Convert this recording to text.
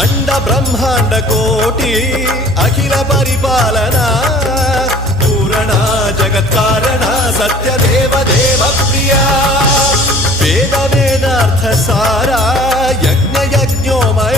అండ బ్రహ్మాండ కోటి అఖిల పరిపాలన పూరణ జగత్కారణ సత్యదేవ దేవ ప్రియ వేద వేదార్థ సారా యజ్ఞ యజ్ఞోమయ